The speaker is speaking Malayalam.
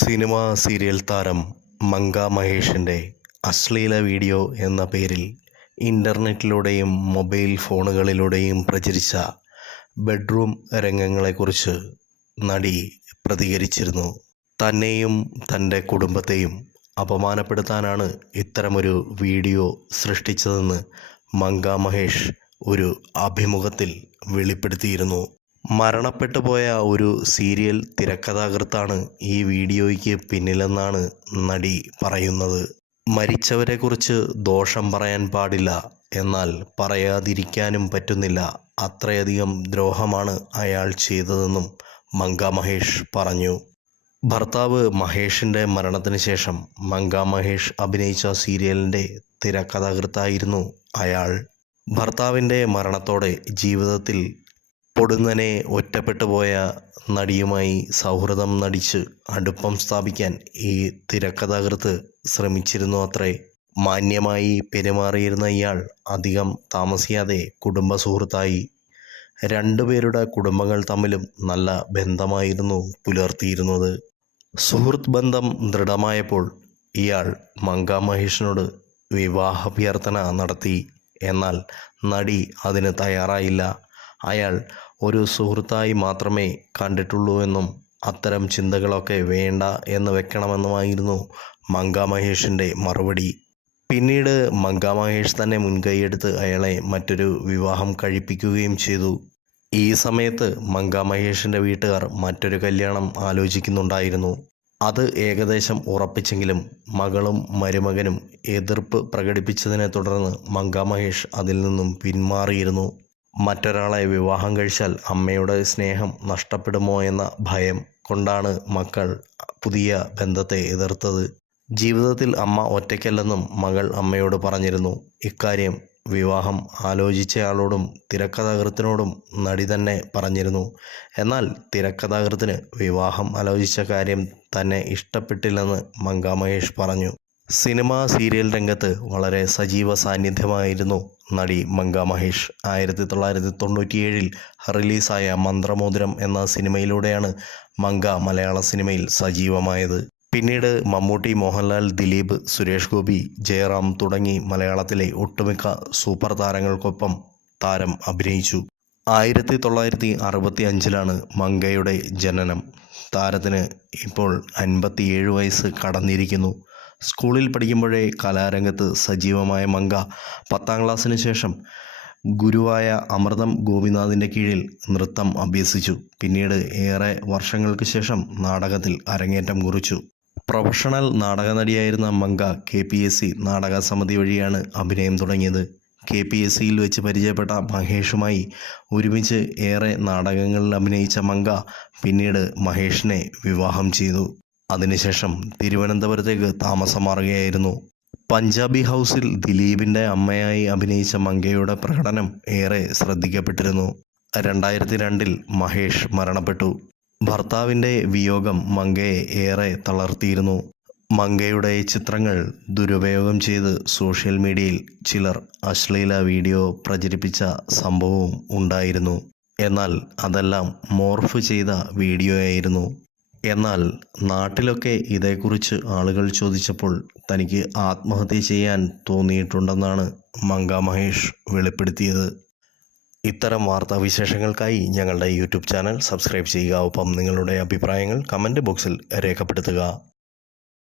സിനിമ സീരിയൽ താരം മങ്ക മഹേഷിന്റെ അശ്ലീല വീഡിയോ എന്ന പേരിൽ ഇന്റർനെറ്റിലൂടെയും മൊബൈൽ ഫോണുകളിലൂടെയും പ്രചരിച്ച ബെഡ്റൂം രംഗങ്ങളെക്കുറിച്ച് നടി പ്രതികരിച്ചിരുന്നു. തന്നെയും തന്റെ കുടുംബത്തെയും അപമാനപ്പെടുത്താനാണ് ഇത്തരമൊരു വീഡിയോ സൃഷ്ടിച്ചതെന്ന് മങ്ക മഹേഷ് ഒരു അഭിമുഖത്തിൽ വെളിപ്പെടുത്തിയിരുന്നു. മരണപ്പെട്ടു പോയ ഒരു സീരിയൽ തിരക്കഥാകൃത്താണ് ഈ വീഡിയോയ്ക്ക് പിന്നിലെന്നാണ് നടി പറയുന്നത്. മരിച്ചവരെക്കുറിച്ച് ദോഷം പറയാൻ പാടില്ല എന്നാൽ പറയാതിരിക്കാനും പറ്റുന്നില്ല. അത്രയധികം ദ്രോഹമാണ് അയാൾ ചെയ്തതെന്നും മങ്ക മഹേഷ് പറഞ്ഞു. ഭർത്താവ് മഹേഷിന്റെ മരണത്തിന് ശേഷം മങ്ക മഹേഷ് അഭിനയിച്ച സീരിയലിന്റെ തിരക്കഥാകൃത്തായിരുന്നു അയാൾ. ഭർത്താവിന്റെ മരണത്തോടെ ജീവിതത്തിൽ പൊടുന്നനെ ഒറ്റപ്പെട്ടു പോയ നടിയുമായി സൗഹൃദം നടിച്ച് അടുപ്പം സ്ഥാപിക്കാൻ ഈ തിരക്കഥാകൃത്ത് ശ്രമിച്ചിരുന്നു അത്രേ. മാന്യമായി പെരുമാറിയിരുന്ന ഇയാൾ അധികം താമസിയാതെ കുടുംബ സുഹൃത്തായി. രണ്ടുപേരുടെ കുടുംബങ്ങൾ തമ്മിലും നല്ല ബന്ധമായിരുന്നു പുലർത്തിയിരുന്നത്. സുഹൃത്ത് ബന്ധം ദൃഢമായപ്പോൾ ഇയാൾ മങ്ക മഹേഷിനോട് വിവാഹാഭ്യർത്ഥന നടത്തി. എന്നാൽ നടി അതിന് തയ്യാറായില്ല. അയാൾ ഒരു സുഹൃത്തായി മാത്രമേ കണ്ടിട്ടുള്ളൂ എന്നും അത്തരം ചിന്തകളൊക്കെ വേണ്ട എന്ന് വെക്കണമെന്നുമായിരുന്നു മങ്ക മഹേഷിന്റെ മറുപടി. പിന്നീട് മങ്ക മഹേഷ് തന്നെ മുൻകൈയെടുത്ത് അയാളെ മറ്റൊരു വിവാഹം കഴിപ്പിക്കുകയും ചെയ്തു. ഈ സമയത്ത് മങ്ക മഹേഷിന്റെ വീട്ടുകാർ മറ്റൊരു കല്യാണം ആലോചിക്കുന്നുണ്ടായിരുന്നു. അത് ഏകദേശം ഉറപ്പിച്ചെങ്കിലും മകളും മരുമകനും എതിർപ്പ് പ്രകടിപ്പിച്ചതിനെ തുടർന്ന് മങ്ക മഹേഷ് അതിൽ നിന്നും പിന്മാറിയിരുന്നു. മറ്റൊരാളെ വിവാഹം കഴിച്ചാൽ അമ്മയുടെ സ്നേഹം നഷ്ടപ്പെടുമോ എന്ന ഭയം കൊണ്ടാണ് മക്കൾ പുതിയ ബന്ധത്തെ എതിർത്തത്. ജീവിതത്തിൽ അമ്മ ഒറ്റയ്ക്കല്ലെന്നും മകൾ അമ്മയോട് പറഞ്ഞിരുന്നു. ഇക്കാര്യം വിവാഹം ആലോചിച്ചയാളോടും തിരക്കഥാകൃത്തിനോടും നടി തന്നെ പറഞ്ഞിരുന്നു. എന്നാൽ തിരക്കഥാകൃത്തിന് വിവാഹം ആലോചിച്ച കാര്യം തന്നെ ഇഷ്ടപ്പെട്ടില്ലെന്ന് മങ്ക മഹേഷ് പറഞ്ഞു. സിനിമ സീരിയൽ രംഗത്ത് വളരെ സജീവ സാന്നിധ്യമായിരുന്നു നടി മങ്ക മഹേഷ്. ആയിരത്തി തൊള്ളായിരത്തി തൊണ്ണൂറ്റിയേഴിൽ റിലീസായ മന്ത്രമോതിരം എന്ന സിനിമയിലൂടെയാണ് മങ്ക മലയാള സിനിമയിൽ സജീവമായത്. പിന്നീട് മമ്മൂട്ടി മോഹൻലാൽ ദിലീപ് സുരേഷ് ഗോപി ജയറാം തുടങ്ങി മലയാളത്തിലെ ഒട്ടുമിക്ക സൂപ്പർ താരങ്ങൾക്കൊപ്പം താരം അഭിനയിച്ചു. ആയിരത്തി തൊള്ളായിരത്തി അറുപത്തി അഞ്ചിലാണ് മങ്കയുടെ ജനനം. താരത്തിന് ഇപ്പോൾ അൻപത്തിയേഴ് വയസ്സ് കടന്നിരിക്കുന്നു. സ്കൂളിൽ പഠിക്കുമ്പോഴേ കലാരംഗത്ത് സജീവമായ മങ്ക. പത്താം ക്ലാസ്സിന് ശേഷം ഗുരുവായ അമൃതം ഗോപിനാഥിന്റെ കീഴിൽ നൃത്തം അഭ്യസിച്ചു. പിന്നീട് ഏറെ വർഷങ്ങൾക്ക് ശേഷം നാടകത്തിൽ അരങ്ങേറ്റം കുറിച്ചു. പ്രൊഫഷണൽ നാടക നടിയായിരുന്ന Manka K P S C നാടക സമിതി വഴിയാണ് അഭിനയം തുടങ്ങിയത്. കെ പി എസ് സിയിൽ വെച്ച് പരിചയപ്പെട്ട മഹേഷുമായി ഒരുമിച്ച് ഏറെ നാടകങ്ങളിൽ അഭിനയിച്ച മങ്ക പിന്നീട് മഹേഷിനെ വിവാഹം ചെയ്തു. അതിനുശേഷം തിരുവനന്തപുരത്തേക്ക് താമസം മാറുകയായിരുന്നു പഞ്ചാബി ഹൗസിൽ ദിലീപിന്റെ അമ്മയായി അഭിനയിച്ച മങ്കയുടെ പ്രകടനം ഏറെ ശ്രദ്ധിക്കപ്പെട്ടിരുന്നു. രണ്ടായിരത്തി രണ്ടിൽ മഹേഷ് മരണപ്പെട്ടു. ഭർത്താവിന്റെ വിയോഗം മങ്കയെ ഏറെ തളർത്തിയിരുന്നു. മങ്കയുടെ ചിത്രങ്ങൾ ദുരുപയോഗം ചെയ്ത് സോഷ്യൽ മീഡിയയിൽ ചിലർ അശ്ലീല വീഡിയോ പ്രചരിപ്പിച്ച സംഭവവും ഉണ്ടായിരുന്നു. എന്നാൽ അതെല്ലാം മോർഫ് ചെയ്ത വീഡിയോയായിരുന്നു. എന്നാൽ നാട്ടിലൊക്കെ ഇതേക്കുറിച്ച് ആളുകൾ ചോദിച്ചപ്പോൾ തനിക്ക് ആത്മഹത്യ ചെയ്യാൻ തോന്നിയിട്ടുണ്ടെന്നാണ് മങ്ക മഹേഷ് വെളിപ്പെടുത്തിയത്. ഇത്തരം വാർത്താ വിശേഷങ്ങൾക്കായി ഞങ്ങളുടെ യൂട്യൂബ് ചാനൽ സബ്സ്ക്രൈബ് ചെയ്യുക. ഒപ്പം നിങ്ങളുടെ അഭിപ്രായങ്ങൾ കമന്റ് ബോക്സിൽ രേഖപ്പെടുത്തുക.